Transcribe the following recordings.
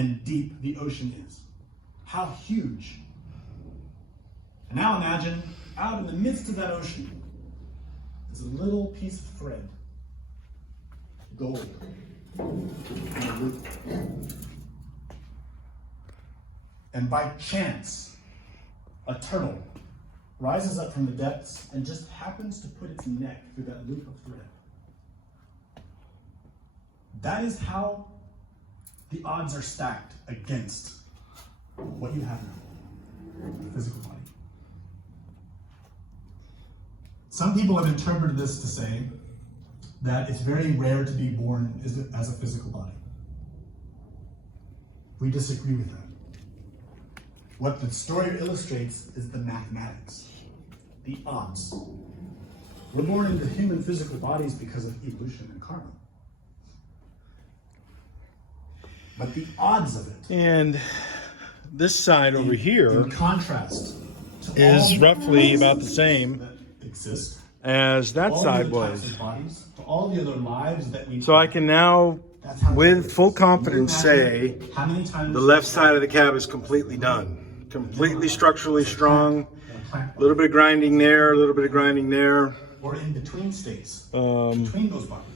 and deep the ocean is. How huge. And now imagine out in the midst of that ocean is a little piece of thread. Gold. And a loop. And by chance, a turtle rises up from the depths and just happens to put its neck through that loop of thread. That is how the odds are stacked against what you have now, the physical body. Some people have interpreted this to say that it's very rare to be born as a physical body. We disagree with that. What the story illustrates is the mathematics, the odds. We're born into human physical bodies because of evolution and karma. But the odds of it. And this side over here in contrast to is all roughly about the same that exist, as that all side the other types was. of bodies, to all the other lives that we. So I can now, That's how it with works. full confidence, You say imagine how many times the left side of the cab is completely done. Completely structurally strong. A little bit of grinding there, a little bit of grinding there. or in between states, between those bodies.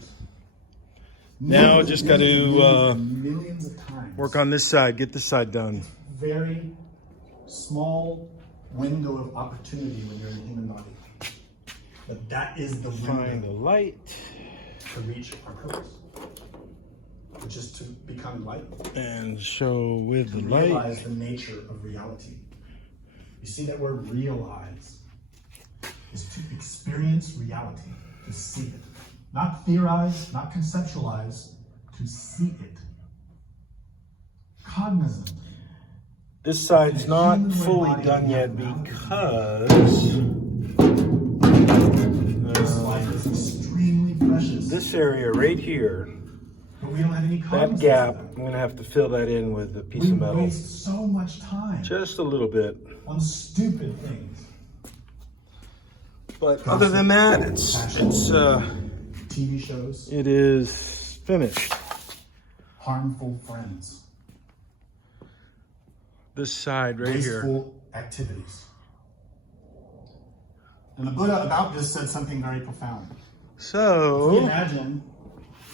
Now just got to millions of times. work on this side, get this side done. Very small window of opportunity when you're in a human body. But that is the Find the window light to reach our purpose, which is to become enlightened. and show with the Realize light. the nature of reality. You see that word realize is to experience reality, to see it. Not theorize, not conceptualize, to see it. Cognizant. This side's not fully done yet because This life is extremely precious. this area right here, But we don't have any that cognizance gap, of I'm gonna have to fill that in with a piece We of metal. waste so much time Just a little bit. on stupid things. But other than that, TV shows, it is finished. harmful friends, This side right here. wasteful activities. And the Buddha about this said something very profound. We So, imagine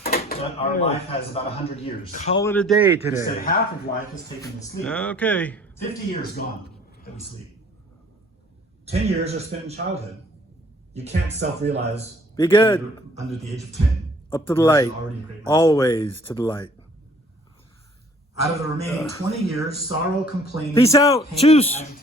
that our life has about 100 years. call it a day He said today. half of life is taken in sleep. Okay. 50 years gone that we sleep. 10 years are spent in childhood. You can't self-realize Be good. when you're under the age of 10. Up to the light. You're already a great person. Always to the light. Out of the remaining 20 years, sorrow, complaining, Peace out. pain, Tschüss. agitation,